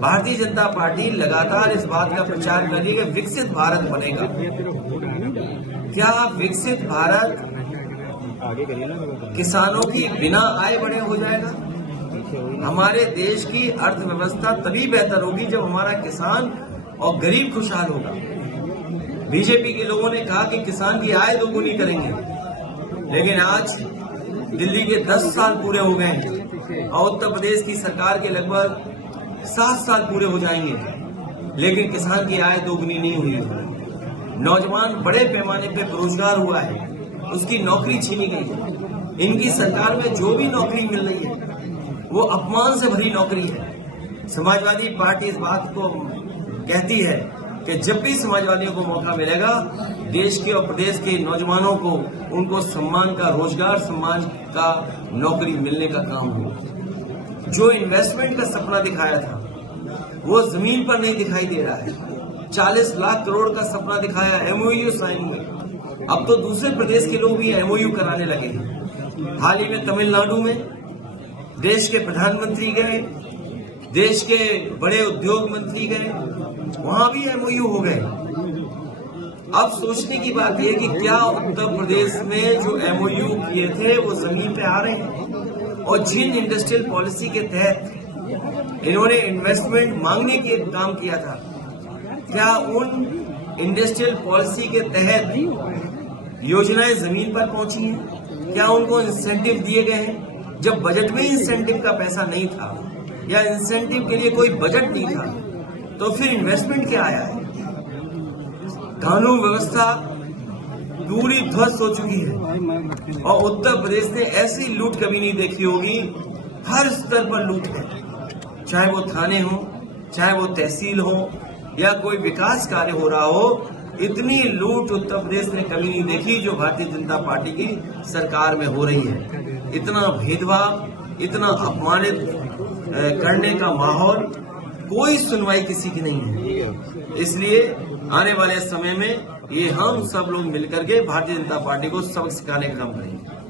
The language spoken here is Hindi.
भारतीय जनता पार्टी लगातार इस बात का प्रचार कर रही है कि विकसित भारत बनेगा। क्या विकसित भारत किसानों की बिना आय बढ़े हो जाएगा? हमारे देश की अर्थव्यवस्था तभी बेहतर होगी जब हमारा किसान और गरीब खुशहाल होगा। बीजेपी के लोगों ने कहा कि किसान की आय दोगुनी करेंगे, लेकिन आज दिल्ली के 10 साल पूरे हो गए और उत्तर प्रदेश की सरकार के लगभग 7 साल पूरे हो जाएंगे, लेकिन किसान की आय दोगुनी नहीं हुई। नौजवान बड़े पैमाने पे बेरोजगार हुआ है, उसकी नौकरी छीनी गई है। इनकी सरकार में जो भी नौकरी मिल रही है वो अपमान से भरी नौकरी है। समाजवादी पार्टी इस बात को कहती है कि जब भी समाजवादियों को मौका मिलेगा, देश के और प्रदेश के नौजवानों को उनको सम्मान का, रोजगार सम्मान का नौकरी मिलने का काम हो। जो इन्वेस्टमेंट का सपना दिखाया था वो जमीन पर नहीं दिखाई दे रहा है। 40 लाख करोड़ का सपना दिखाया, एमओयू साइन हुए, अब तो दूसरे प्रदेश के लोग भी एमओयू कराने लगे हैं। हाल ही में तमिलनाडु में देश के प्रधानमंत्री गए, देश के बड़े उद्योग मंत्री गए, वहां भी एमओयू हो गए। अब सोचने की बात यह कि क्या उत्तर प्रदेश में जो एमओयू किए थे वो जमीन पे आ रहे हैं? और जिन इंडस्ट्रियल पॉलिसी के तहत इन्होंने इन्वेस्टमेंट मांगने के काम किया था, क्या उन इंडस्ट्रियल पॉलिसी के तहत योजनाएं जमीन पर पहुंची हैं? क्या उनको इंसेंटिव दिए गए हैं? जब बजट में इंसेंटिव का पैसा नहीं था या इंसेंटिव के लिए कोई बजट नहीं था, तो फिर इन्वेस्टमेंट क्या आया है? कानून व्यवस्था पूरी ध्वस्त हो चुकी है और उत्तर प्रदेश ने ऐसी लूट कभी नहीं देखी होगी। हर स्तर पर लूट है, चाहे वो थाने हो, चाहे वो तहसील हो या कोई विकास कार्य हो रहा हो। इतनी लूट उत्तर प्रदेश ने कभी नहीं देखी जो भारतीय जनता पार्टी की सरकार में हो रही है। इतना भेदभाव, इतना अपमानित करने का माहौल, कोई सुनवाई किसी की नहीं है। इसलिए आने वाले समय में ये हम सब लोग मिलकर के भारतीय जनता पार्टी को सबक सिखाने का काम करेंगे।